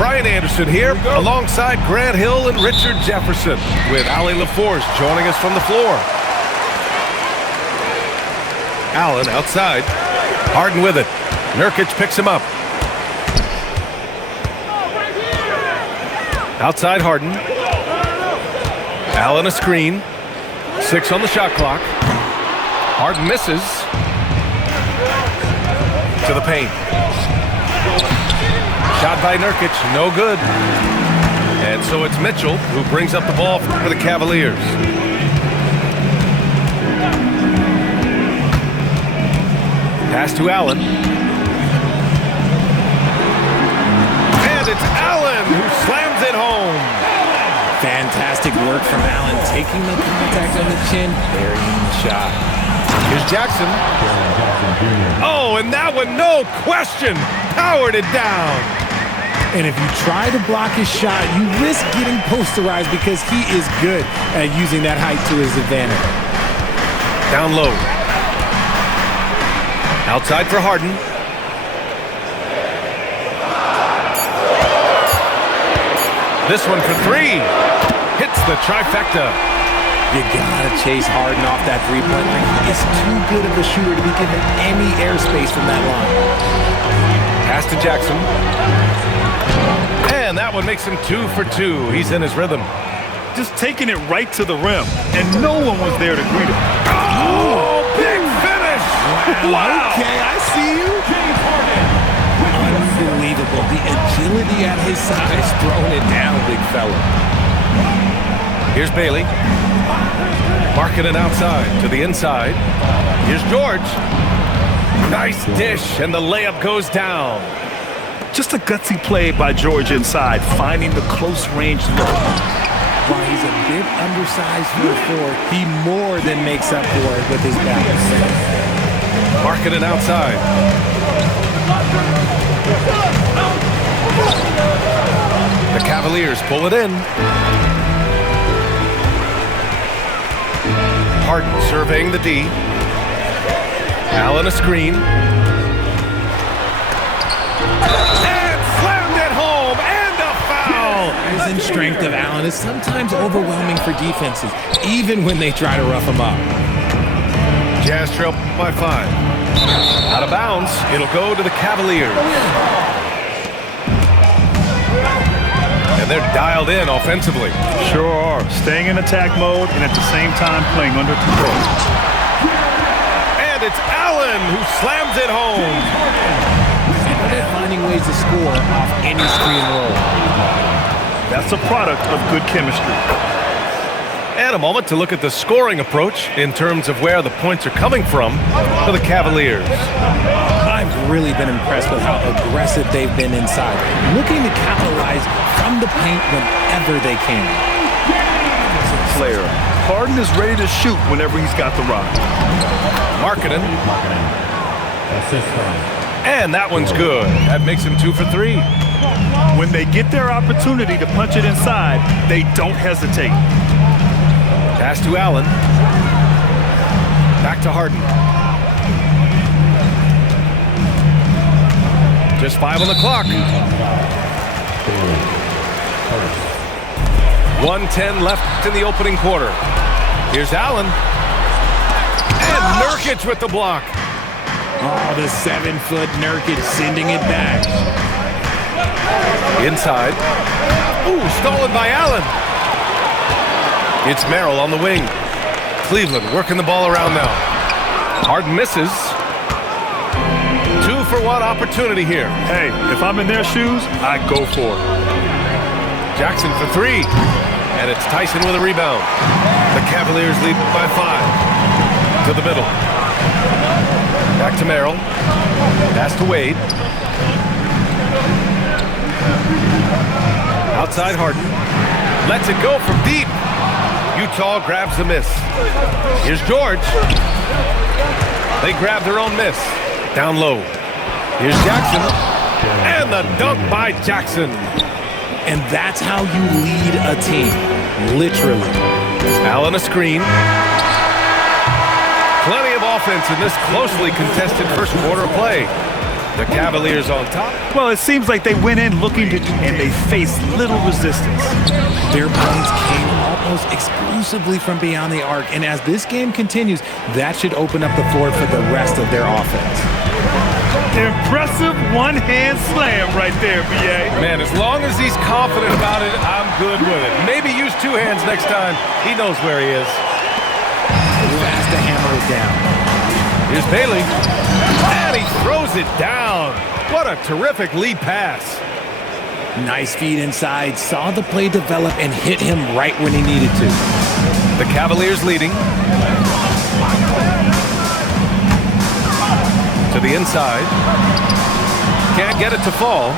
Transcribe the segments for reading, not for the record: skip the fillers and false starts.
Brian Anderson here, alongside Grant Hill and Richard Jefferson, with Ali LaForce joining us from the floor. Allen outside. Harden with it. Nurkic picks him up. Outside Harden. Allen a screen. 6 on the shot clock. Harden misses. To the paint. Shot by Nurkic, no good. And so it's Mitchell who brings up the ball for the Cavaliers. Pass to Allen. And it's Allen who slams it home. Fantastic work from Allen, taking the contact on the chin, burying the shot. Here's Jackson. Oh, and that one, no question, powered it down. And if you try to block his shot, you risk getting posterized because he is good at using that height to his advantage. Down low. Outside for Harden. This one for 3. Hits the trifecta. You gotta chase Harden off that three-point line. He is too good of a shooter to be given any airspace from that line. Pass to Jackson. And that one makes him 2 for 2. He's in his rhythm. Just taking it right to the rim, and no one was there to greet him. Oh, big finish! Wow. Okay, I see you. Unbelievable. The agility at his size, throwing it down, big fella. Here's Bailey. Marking it outside to the inside. Here's George. Nice dish, and the layup goes down. Just a gutsy play by George inside, finding the close-range look. While he's a bit undersized for a 4, he more than makes up for it with his balance. Marking it outside. The Cavaliers pull it in. Harden surveying the D. Allen a screen. And slammed it home, and a foul! The size and strength of Allen is sometimes overwhelming for defenses, even when they try to rough him up. Jazz trail by 5. Out of bounds, it'll go to the Cavaliers. And they're dialed in offensively. Sure are. Staying in attack mode and at the same time playing under control. And it's Allen who slams it home. And they're finding ways to score off any screen roll. That's a product of good chemistry. And a moment to look at the scoring approach in terms of where the points are coming from for the Cavaliers. I've really been impressed with how aggressive they've been inside, looking to capitalize from the paint whenever they can. Player. Harden is ready to shoot whenever he's got the rock. Markkanen. And that one's good. That makes him 2 for 3. When they get their opportunity to punch it inside, they don't hesitate. Pass to Allen. Back to Harden. Just 5 on the clock. 1:10 left in the opening quarter. Here's Allen. And Nurkic with the block. Oh, the 7-foot Nurkic sending it back. Inside. Ooh, stolen by Allen. It's Merrill on the wing. Cleveland working the ball around now. Harden misses. 2 for 1 opportunity here. Hey, if I'm in their shoes, I go for it. Jackson for 3. And it's Tyson with a rebound. The Cavaliers lead by 5. To the middle. Back to Merrill. Pass to Wade. Outside Harden. Lets it go from deep. Utah grabs the miss. Here's George. They grab their own miss. Down low. Here's Jackson. And the dunk by Jackson. And that's how you lead a team. Literally. Allen a screen. Plenty of offense in this closely contested first quarter of play. The Cavaliers on top. Well, it seems like they went in looking to, and they faced little resistance. Their points came almost exclusively from beyond the arc, and as this game continues, that should open up the floor for the rest of their offense. Impressive one-hand slam right there, B.A. Man, as long as he's confident about it, I'm good with it. Maybe use two hands next time. He knows where he is. Fast to hammer it down. Here's Bailey. And he throws it down. What a terrific lead pass. Nice feed inside. Saw the play develop and hit him right when he needed to. The Cavaliers leading. To the inside. Can't get it to fall.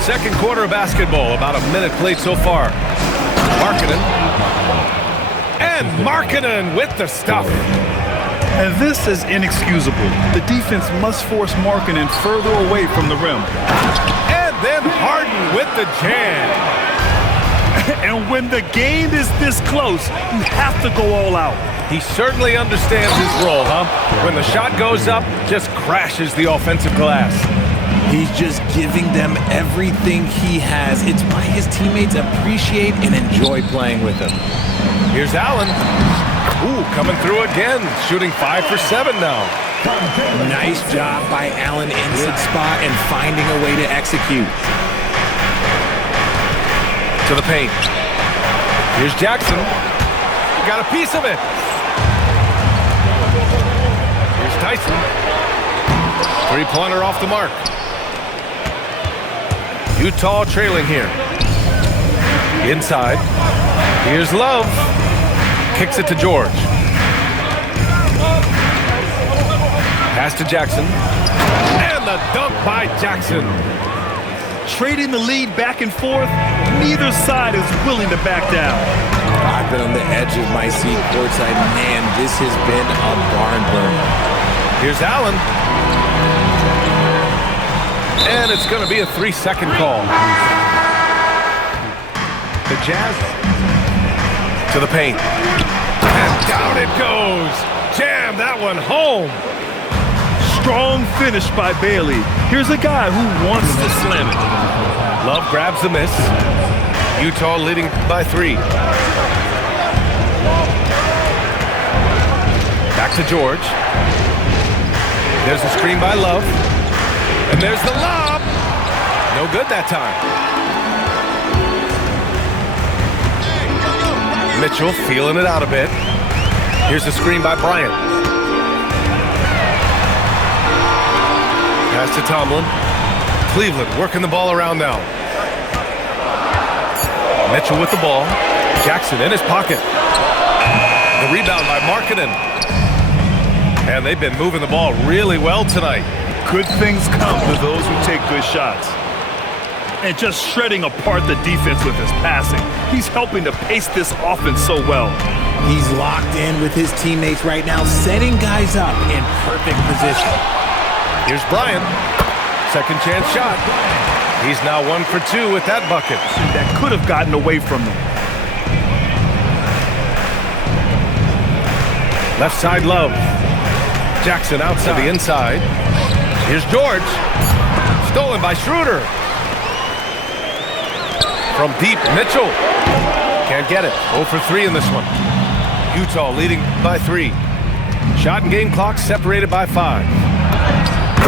Second quarter of basketball. About a minute played so far. Markkanen. And Markkanen with the stuff. And this is inexcusable. The defense must force Markkanen further away from the rim. And then Harden with the jam. And when the game is this close, you have to go all out. He certainly understands his role, huh? When the shot goes up, just crashes the offensive glass. He's just giving them everything he has. It's why his teammates appreciate and enjoy playing with him. Here's Allen. Ooh, coming through again. Shooting 5 for 7 now. Nice job by Allen in the spot and finding a way to execute. To the paint. Here's Jackson. Got a piece of it. Here's Tyson. Three-pointer off the mark. Utah trailing here. Inside. Here's Love. Kicks it to George. Pass to Jackson. And the dunk by Jackson. Trading the lead back and forth, neither side is willing to back down. I've been on the edge of my seat courtside. Man, this has been a barn burner. Here's Allen. And it's going to be a 3-second call. The Jazz. To the paint. And down it goes. Jam that one home. Strong finish by Bailey. Here's a guy who wants to slam it. Love grabs the miss. Utah leading by 3. Back to George. There's a screen by Love. And there's the lob. No good that time. Mitchell feeling it out a bit. Here's the screen by Bryant. Pass to Tomlin. Cleveland working the ball around now. Mitchell with the ball. Jackson in his pocket. The rebound by Markkanen. And they've been moving the ball really well tonight. Good things come to those who take good shots. And just shredding apart the defense with his passing. He's helping to pace this offense so well. He's locked in with his teammates right now, setting guys up in perfect position. Here's Bryant. Second chance shot. He's now 1 for 2 with that bucket. That could have gotten away from them. Left side Love. Jackson outside the inside. Here's George. Stolen by Schroeder. From deep, Mitchell. Can't get it. 0 for 3 in this one. Utah leading by 3. Shot and game clock separated by 5.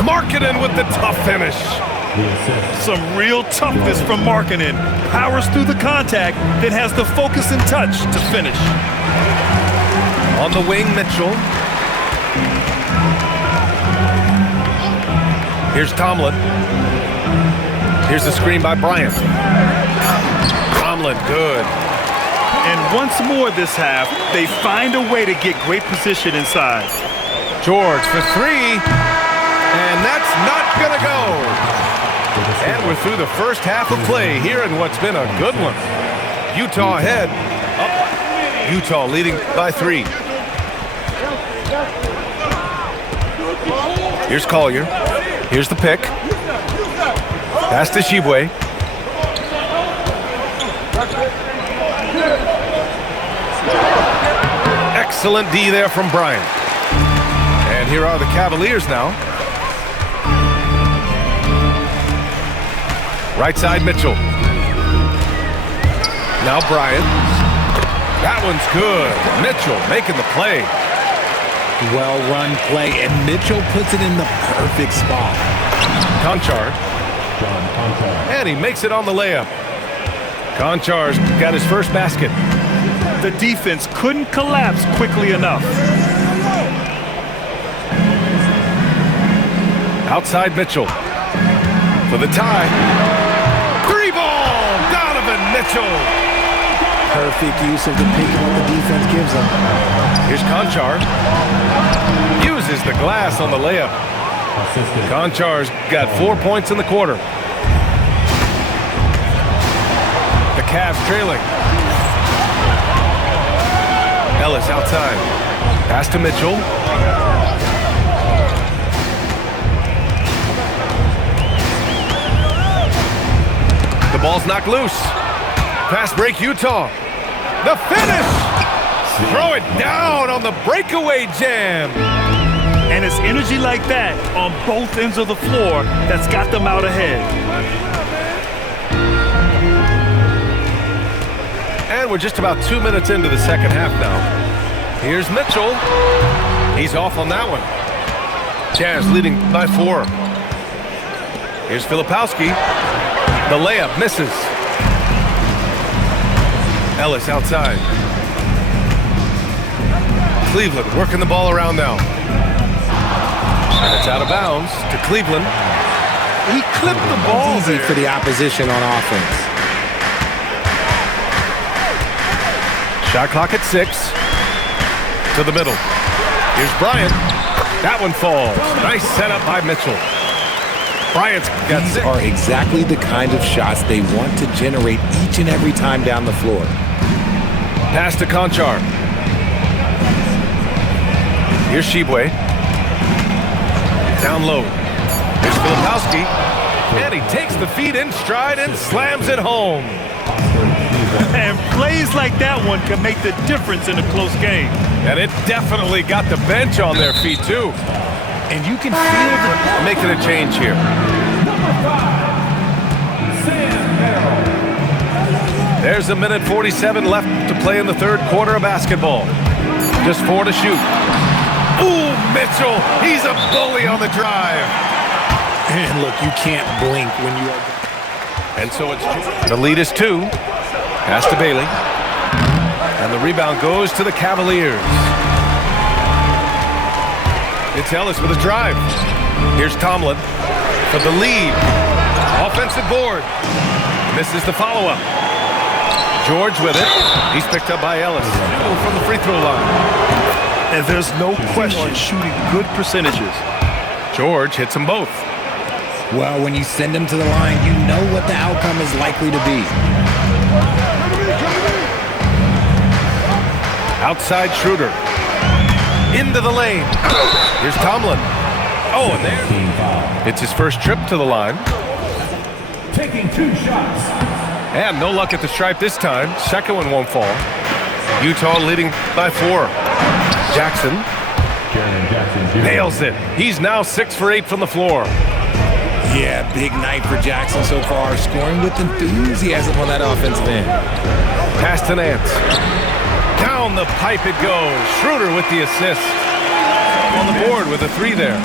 Markkanen with the tough finish. Some real toughness from Markkanen. Powers through the contact, then has the focus and touch to finish. On the wing, Mitchell. Here's Tomlin. Here's the screen by Bryant. Tomlin, good. And once more this half, they find a way to get great position inside. George for 3. And that's not going to go. And we're through the first half of play here in what's been a good one. Utah ahead. Up. Utah leading by 3. Here's Collier. Here's the pick. Pass to Shibwe. Excellent D there from Bryant. And here are the Cavaliers now. Right side, Mitchell. Now Bryant. That one's good. Mitchell making the play. Well-run play, and Mitchell puts it in the perfect spot. Conchar. And he makes it on the layup. Conchar's got his first basket. The defense couldn't collapse quickly enough. Outside Mitchell. For the tie. Three ball! Donovan Mitchell! Perfect use of the pick and what the defense gives him. Here's Conchar. Uses the glass on the layup. Conchar's got 4 points in the quarter. The Cavs trailing. Ellis outside. Pass to Mitchell. The ball's knocked loose. Pass break Utah. The finish! Throw it down on the breakaway jam. And it's energy like that on both ends of the floor that's got them out ahead. And we're just about 2 minutes into the second half now. Here's Mitchell. He's off on that one. Jazz leading by 4. Here's Filipowski. The layup misses. Ellis outside. Cleveland working the ball around now. And it's out of bounds to Cleveland. He clipped the ball Easy there. for the opposition on offense. Shot clock at 6. To the middle. Here's Bryant. That one falls. Nice setup by Mitchell. Bryant's got These 6. are exactly the kind of shots they want to generate each and every time down the floor. Pass to Conchar. Here's Shibwe. Down low. Here's Filipowski. And he takes the feed in stride and slams it home. And plays like that one can make the difference in a close game. And it definitely got the bench on their feet, too. And you can feel the... Making a change here. There's a minute 47 left to play in the third quarter of basketball. Just 4 to shoot. Ooh, Mitchell, he's a bully on the drive. And look, you can't blink when you are... And so it's the lead is 2. Pass to Bailey. And the rebound goes to the Cavaliers. It's Ellis with a drive. Here's Tomlin for the lead. Offensive board. Misses the follow-up. George with it. He's picked up by Ellis. From the free throw line. And there's no question shooting good percentages. George hits them both. Well, when you send them to the line, you know what the outcome is likely to be. Outside Schroeder. Into the lane. Here's Tomlin. Oh, and there. It's his first trip to the line. Taking 2 shots. And no luck at the stripe this time. Second one won't fall. Utah leading by 4. Jackson nails it. He's now 6 for 8 from the floor. Yeah, big night for Jackson so far, scoring with enthusiasm on that offensive end. Pass to Nance. Down the pipe it goes. Schroeder with the assist. On the board with a 3 there.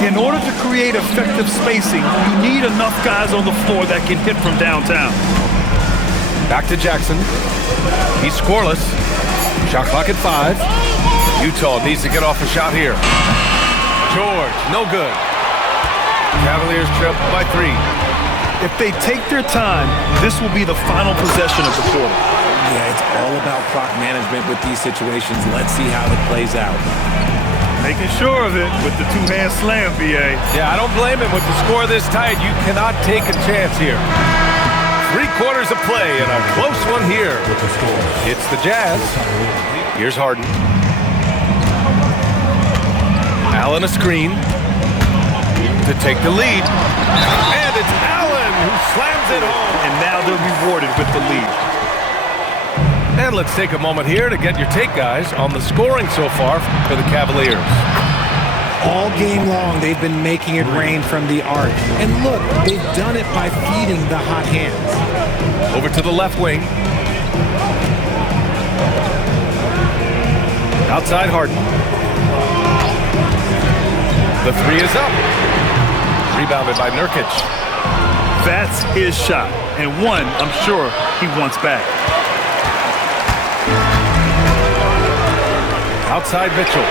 In order to create effective spacing, you need enough guys on the floor that can hit from downtown. Back to Jackson. He's scoreless. Shot clock at 5. Utah needs to get off a shot here. George, no good. Cavaliers trip by 3. If they take their time, this will be the final possession of the quarter. Yeah, it's all about clock management with these situations. Let's see how it plays out. Making sure of it with the 2-hand slam, BA. Yeah, I don't blame him with the score this tight. You cannot take a chance here. 3 quarters of play and a close one here. It's the Jazz. Here's Harden. Allen a screen to take the lead. And it's Allen who slams it home. And now they're rewarded with the lead. And let's take a moment here to get your take, guys, on the scoring so far for the Cavaliers. All game long, they've been making it rain from the arc. And look, they've done it by feeding the hot hands. Over to the left wing. Outside Harden. The three is up. Rebounded by Nurkic. That's his shot, and one I'm sure he wants back. Outside Mitchell.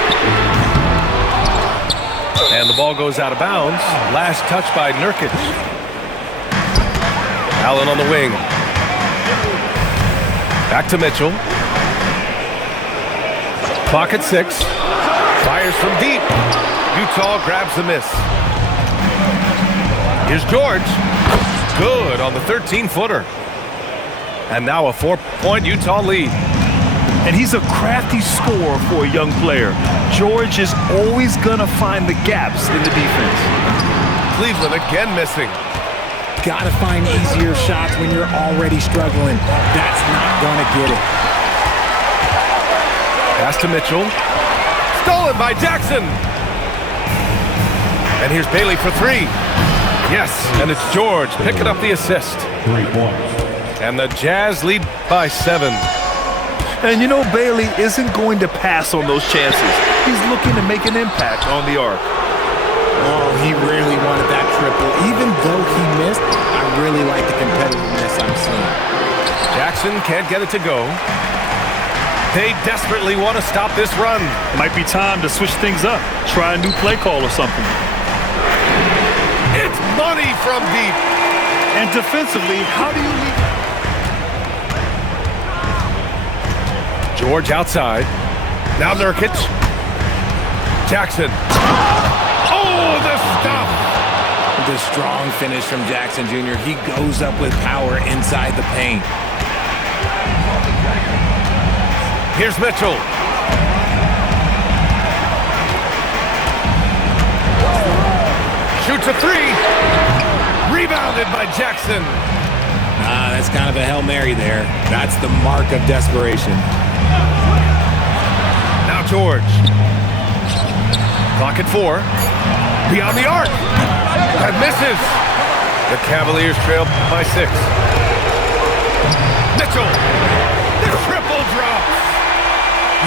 And the ball goes out of bounds. Last touch by Nurkic. Allen on the wing. Back to Mitchell. Clock at 6. Fires from deep. Utah grabs the miss. Here's George. Good on the 13-footer. And now a 4-point Utah lead. And he's a crafty scorer for a young player. George is always going to find the gaps in the defense. Cleveland again missing. Gotta find easier shots when you're already struggling. That's not gonna get it. Pass to Mitchell. Stolen by Jackson. And here's Bailey for 3. Yes, and it's George picking up the assist. 3 points. And the Jazz lead by 7. And you know Bailey isn't going to pass on those chances. He's looking to make an impact on the arc. Oh, he really wanted that triple. Even though he missed, I really like the competitiveness I'm seeing. Jackson can't get it to go. They desperately want to stop this run. Might be time to switch things up. Try a new play call or something. It's money from deep. And defensively, how do you leave? George outside. Now Nurkic. Jackson. Oh, the stuff! The strong finish from Jackson Jr. He goes up with power inside the paint. Here's Mitchell. Shoots a 3. Rebounded by Jackson. That's kind of a Hail Mary there. That's the mark of desperation. Now George. Clock at 4. Beyond the arc. That misses. The Cavaliers trail by 6. Mitchell. The triple drop.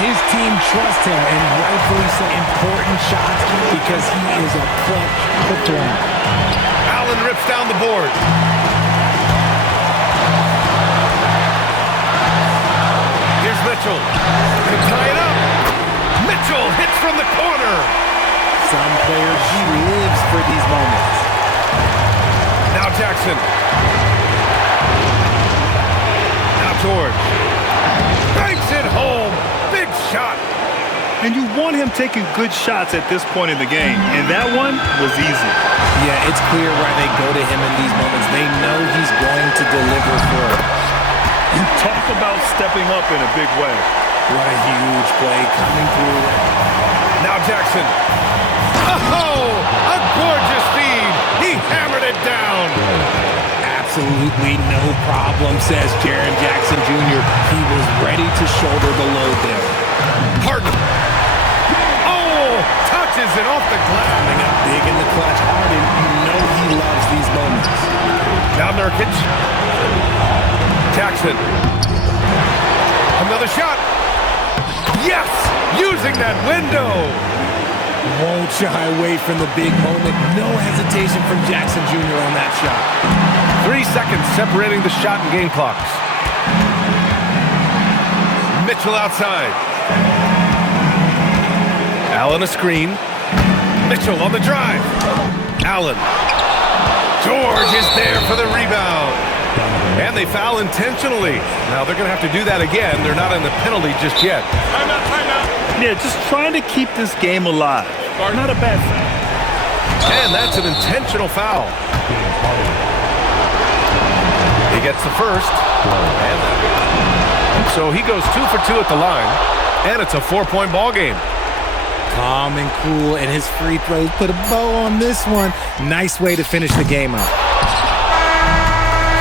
His team trusts him, and rightfully so. Important shots because he is a clutch performer. Allen rips down the board. Here's Mitchell. To tie it up. Mitchell hits from the corner. Some players, he lives for these moments. Now Jackson. Now George. Banks it home. Big shot. And you want him taking good shots at this point in the game. And that one was easy. Yeah, it's clear why they go to him in these moments. They know he's going to deliver for it. You talk about stepping up in a big way. What a huge play coming through. Now Jackson. Oh, a gorgeous feed. He hammered it down. Absolutely no problem, says Jaren Jackson Jr. He was ready to shoulder the load there. Harden. Oh, touches it off the glass. Coming up big in the clutch. Harden, you know he loves these moments. Now Nurkic. Jackson. Another shot. Yes, using that window. Won't shy away from the big moment. No hesitation from Jackson Jr. on that shot. 3 seconds separating the shot and game clocks. Mitchell outside. Allen a screen. Mitchell on the drive. Allen. George is there for the rebound. And they foul intentionally. Now they're going to have to do that again. They're not in the penalty just yet. Timeout, timeout. Yeah, just trying to keep this game alive. Not a bad thing. And that's an intentional foul. He gets the first. And so he goes 2 for 2 at the line. And it's a 4-point ball game. Calm and cool, and his free throws put a bow on this one. Nice way to finish the game up.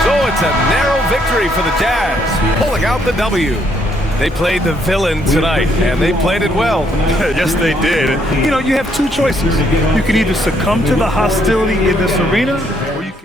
So it's a narrow victory for the Jazz, pulling out the W. They played the villain tonight, and they played it well. Yes, they did. You know, you have two choices. You can either succumb to the hostility in this arena,